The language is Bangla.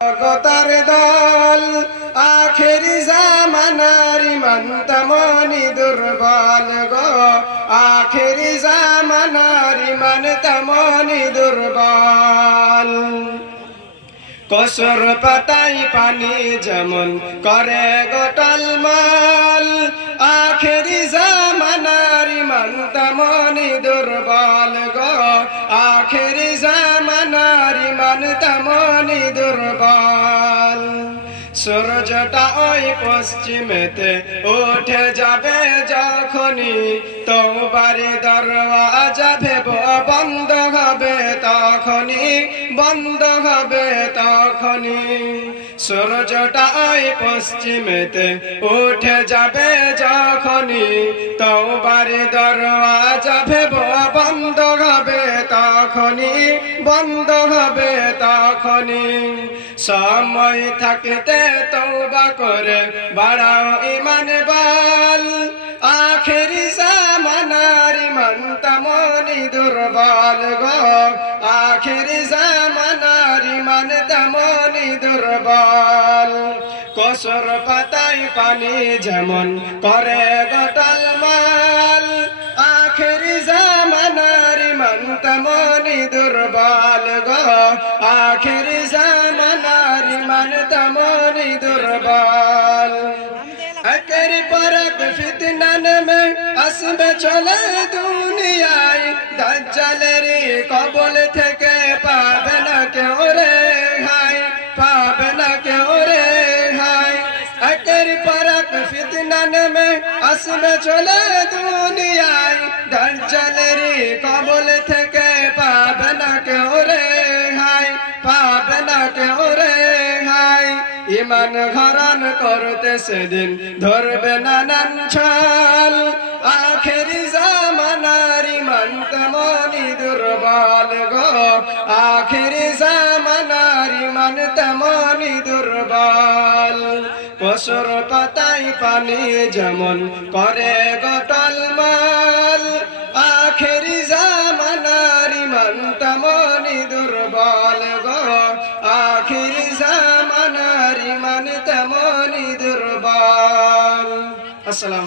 জগতার দল আখেরি জামানার ইমান তেমনি দুর্বল গো, আখেরি জামানার ইমান তেমনি দুর্বল। কসুর পাতায় পানি যেমন করে গোটালমাল, আখেরি জামানার ইমান তেমনি দুর্বল গো, আখেরি জামানার ইমান তেমনি দুর্বল। সূর্যটা ওই পশ্চিমেতে উঠে যাবে যখনই, তওবার দরওয়াজা ভেব বন্ধ হবে তখনই, বন্ধ হবে তখনই। সূর্যটা ওই পশ্চিমেতে উঠে যাবে যখনই, তওবার দরওয়াজা ভেব বন্ধ হবে তখনই, বন্ধ হবে তখনই। সময় থাকতে তওবা করে বাড়াও ঈমান বল, আখেরি জামানার ঈমান তেমনি দুর্বল গো, আখেরি জামানার ঈমান তেমনি দুর্বল। কসুর পাতায় পানি যেমন করে গোটালমাল, আখেরি জামানার ঈমান তেমনি দুর্বল গো, আখেরি জামানার ঈমান তেমনি দুর্বল। একের পর এক ফিতনা নেমে আসবে চলে দুনিয়ায়, দাজ্জালের কবল থেকে পাবে না কেউ রেহাই, পাবে না কেউ রেহাই। একের পর এক ফিতনা নেমে আসবে চলে দুনিয়ায়, দাজ্জালের কবল থেকে পাবে না কেউ রেহাই, পাবে না কেউ রেহাই। ঈমান হরণ করতে সেদিন ধরবে নানান ছল, আখেরি জামানার ঈমান তেমনি দুর্বল গো, আখেরি জামানার ঈমান তেমনি দুর্বল। কসুর পাতায় পানি যেমন করে গোটালমাল, আখেরি জামানার ঈমান তেমনি দুর্বল গো, আখেরি জামানার ঈমান তেমনি দুর্বল। আসসালামু